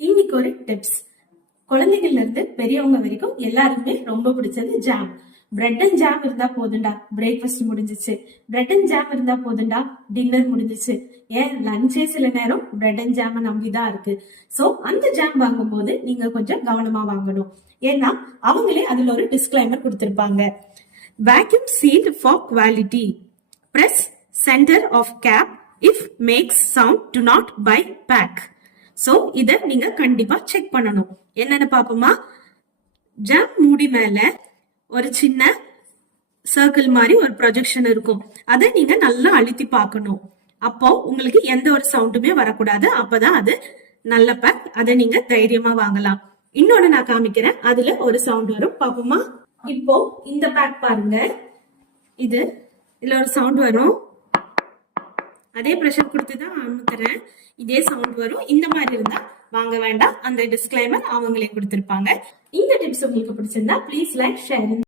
இன்னைக்கு ஒரு டிப்ஸ். குழந்தைகள்ல இருந்து பெரியவங்க வரைக்கும் எல்லாருக்குமே ரொம்ப பிடிச்சது ஜாம். பிரெட் அண்ட் ஜாம் இருந்தா போதுண்டா, பிரேக்ஃபாஸ்ட் முடிஞ்சிச்சு. பிரெட் அண்ட் ஜாம் இருந்தா போதுண்டா, டின்னர் முடிஞ்சிச்சு. ஏன் லஞ்சே சில நேரம் பிரெட் அண்ட் ஜாம நம்பிதான் இருக்கு. சோ அந்த ஜாம் வாங்கும் போது நீங்க கொஞ்சம் கவனமா வாங்கணும். ஏன்னா அவங்களே அதுல ஒரு டிஸ்க்ளைமர் கொடுத்திருப்பாங்க. Vacuum sealed for quality. Press centre of cap if makes sound do not buy pack. So இத நீங்க கண்டிப்பா செக் பண்ணணும். என்னன்னு பாப்போமா? ஜாம் மூடி மேல ஒரு சின்ன சர்க்கிள் மாதிரி ஒரு ப்ரொஜெக்ஷன் இருக்கும். அதை நீங்க நல்லா அழுத்தி பார்க்கணும். அப்போ உங்களுக்கு எந்த ஒரு சவுண்டுமே வரக்கூடாது. அப்பதான் அது நல்ல பேக். அதை நீங்க தைரியமா வாங்கலாம். இன்னொன்னு நான் காமிக்கிறேன், அதுல ஒரு சவுண்ட் வரும், பாப்போமா? இப்போ இந்த பேக் பாருங்க, இதுல ஒரு சவுண்ட் வரும். அதே ப்ரெஷர் கொடுத்துதான் அமுத்துறேன், இதே சவுண்ட் வரும். இந்த மாதிரி இருந்தா வாங்க வேண்டாம். அந்த டிஸ்க்ளைமர் அவங்களே கொடுத்திருப்பாங்க. இந்த டிப்ஸ் உங்களுக்கு பிடிச்சிருந்தா ப்ளீஸ் லைக், ஷேர்.